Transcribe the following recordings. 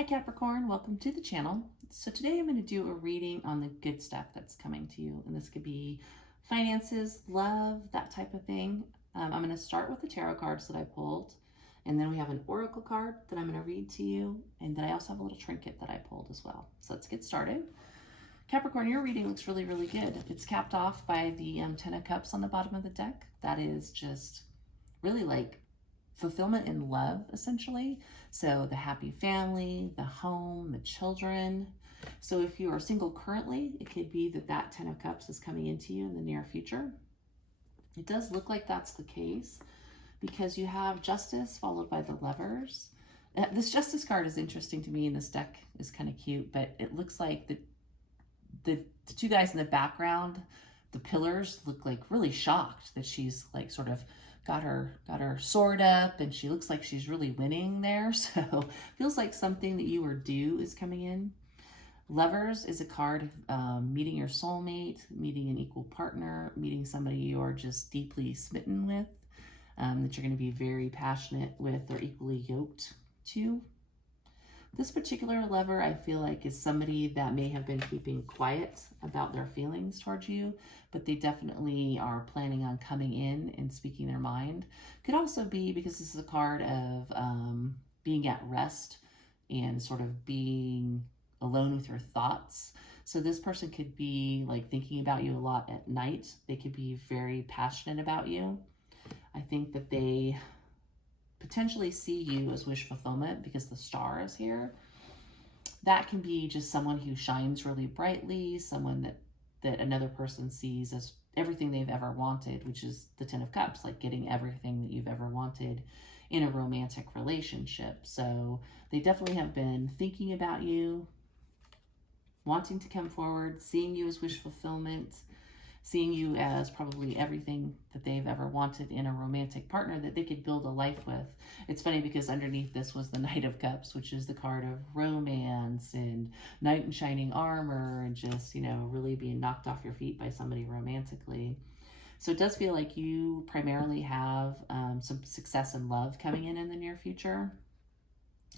Hi Capricorn, welcome to the channel. So today I'm going to do a reading on the good stuff that's coming to you. And this could be finances, love, that type of thing. I'm going to start with the tarot cards that I pulled. And then we have an oracle card that I'm going to read to you. And then I also have a little trinket that I pulled as well. So let's get started. Capricorn, your reading looks really, really good. It's capped off by the 10 of Cups on the bottom of the deck. That is just really like fulfillment in love, essentially. So the happy family, the home, the children. So if you are single currently, it could be that that 10 of Cups is coming into you in the near future. It does look like that's the case because you have Justice followed by the Lovers. This Justice card is interesting to me, and this deck is kind of cute, but it looks like the two guys in the background, the pillars, look like really shocked that she's like sort of got her sword up and she looks like she's really winning there. So feels like something that you are due is coming in. Lovers is a card of meeting your soulmate, meeting an equal partner, meeting somebody you're just deeply smitten with, that you're going to be very passionate with or equally yoked to. This particular lover, I feel like, is somebody that may have been keeping quiet about their feelings towards you, but they definitely are planning on coming in and speaking their mind. Could also be because this is a card of being at rest and sort of being alone with your thoughts. So this person could be like thinking about you a lot at night. They could be very passionate about you. I think that they potentially see you as wish fulfillment because the star is here. That can be just someone who shines really brightly, someone that another person sees as everything they've ever wanted, which is the 10 of Cups, like getting everything that you've ever wanted in a romantic relationship. So they definitely have been thinking about you, wanting to come forward, seeing you as wish fulfillment, seeing you as probably everything that they've ever wanted in a romantic partner that they could build a life with. It's funny because underneath this was the Knight of Cups, which is the card of romance and knight in shining armor and just, you know, really being knocked off your feet by somebody romantically. So it does feel like you primarily have some success in love coming in the near future.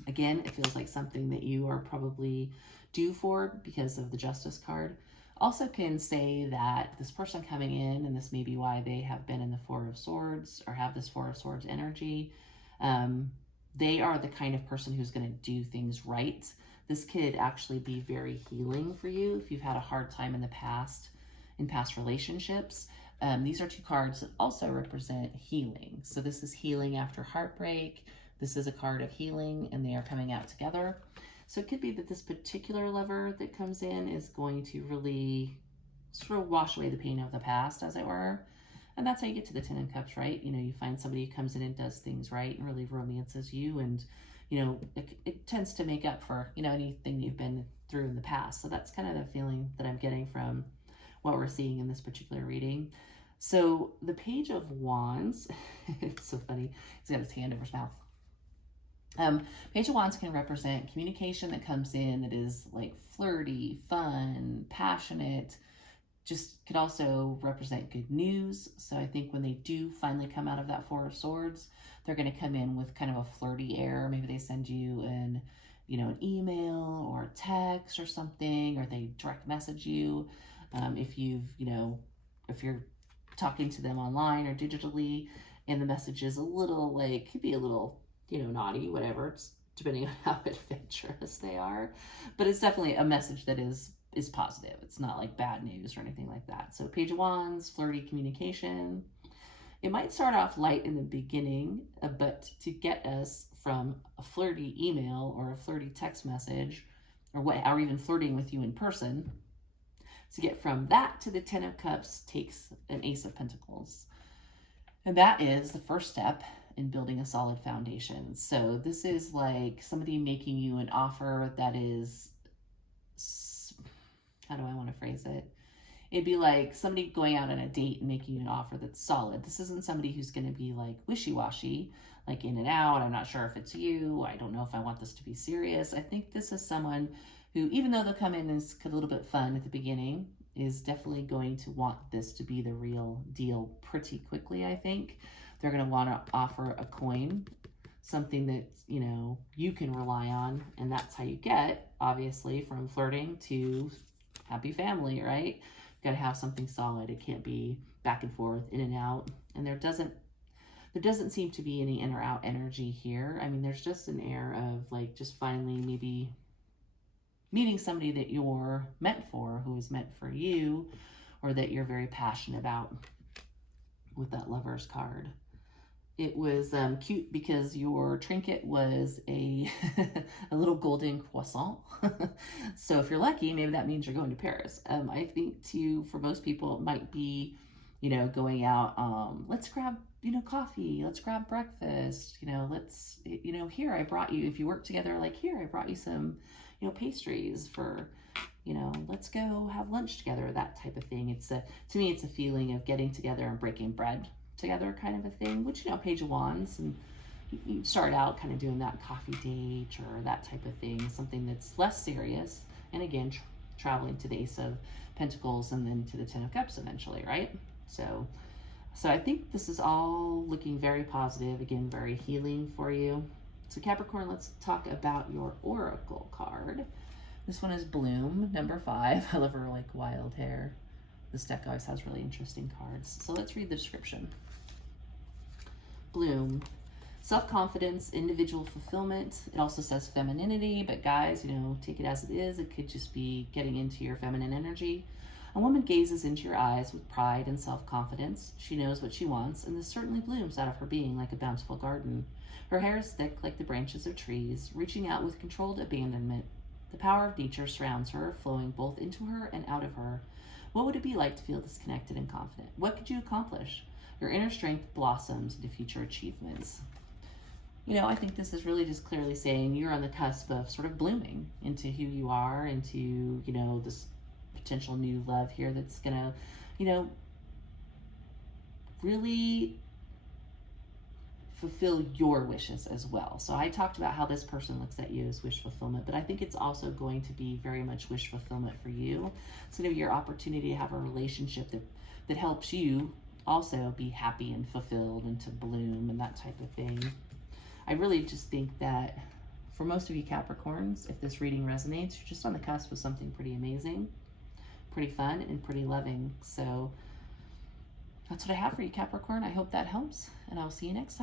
Again, it feels like something that you are probably due for because of the Justice card. Also can say that this person coming in, and this may be why they have been in the Four of Swords or have this Four of Swords energy, they are the kind of person who's going to do things right. This could actually be very healing for you if you've had a hard time in past relationships. These are two cards that also represent healing. So this is healing after heartbreak. This is a card of healing, and they are coming out together. So it could be that this particular lover that comes in is going to really sort of wash away the pain of the past, as it were. And that's how you get to the 10 of Cups, right? You know, you find somebody who comes in and does things right and really romances you. And, you know, it tends to make up for, you know, anything you've been through in the past. So that's kind of the feeling that I'm getting from what we're seeing in this particular reading. So the Page of Wands, it's so funny. He's got his hand over his mouth. Page of Wands can represent communication that comes in that is like flirty, fun, passionate. Just could also represent good news. So I think when they do finally come out of that Four of Swords, they're going to come in with kind of a flirty air. Maybe they send you an email or a text or something, or they direct message you. If you're talking to them online or digitally, and the message is a little like, could be a little, naughty, whatever, it's depending on how adventurous they are. But it's definitely a message that is positive. It's not like bad news or anything like that. So Page of Wands, flirty communication. It might start off light in the beginning, but to get us from a flirty email or a flirty text message, or even flirting with you in person, to get from that to the 10 of Cups takes an Ace of Pentacles. And that is the first step in building a solid foundation. So this is like somebody making you an offer that is, how do I want to phrase it? It'd be like somebody going out on a date and making you an offer that's solid. This isn't somebody who's going to be like wishy-washy, like in and out. I'm not sure if it's you. I don't know if I want this to be serious. I think this is someone who, even though they'll come in as a little bit fun at the beginning, is definitely going to want this to be the real deal pretty quickly, I think. They're going to want to offer a coin something that, you know, you can rely on. And that's how you get, obviously, from flirting to happy family, right? You gotta have something solid. It can't be back and forth, in and out. And there doesn't seem to be any in or out energy here. I mean, there's just an air of like just finally maybe meeting somebody that you're meant for, who is meant for you, or that you're very passionate about with that Lover's card. It was cute because your trinket was a little golden croissant. So if you're lucky, maybe that means you're going to Paris. I think too, for most people, it might be, you know, going out, let's grab, you know, coffee, let's grab breakfast, you know, let's, you know, here I brought you, if you work together, like here, I brought you some, you know, pastries for, you know, let's go have lunch together, that type of thing. It's a, to me, it's a feeling of getting together and breaking bread together kind of a thing, which, you know, Page of Wands, and you start out kind of doing that coffee date or that type of thing, something that's less serious. And again, traveling to the Ace of Pentacles and then to the Ten of Cups eventually, right? So I think this is all looking very positive, again, very healing for you. So Capricorn, let's talk about your Oracle card. This one is Bloom, number 5. I love her like wild hair. This deck always has really interesting cards. So let's read the description. Bloom, self-confidence, individual fulfillment. It also says femininity, but guys, you know, take it as it is. It could just be getting into your feminine energy. A woman gazes into your eyes with pride and self-confidence. She knows what she wants, and this certainly blooms out of her being like a bountiful garden. Her hair is thick like the branches of trees, reaching out with controlled abandonment. The power of nature surrounds her, flowing both into her and out of her. What would it be like to feel disconnected and confident? What could you accomplish? Your inner strength blossoms into future achievements. You know, I think this is really just clearly saying you're on the cusp of sort of blooming into who you are, into, you know, this potential new love here that's gonna, you know, really fulfill your wishes as well. So I talked about how this person looks at you as wish fulfillment, but I think it's also going to be very much wish fulfillment for you. It's going to be your opportunity to have a relationship that helps you also be happy and fulfilled and to bloom and that type of thing. I really just think that for most of you Capricorns, if this reading resonates, you're just on the cusp of something pretty amazing, pretty fun, and pretty loving. So that's what I have for you, Capricorn. I hope that helps, and I'll see you next time.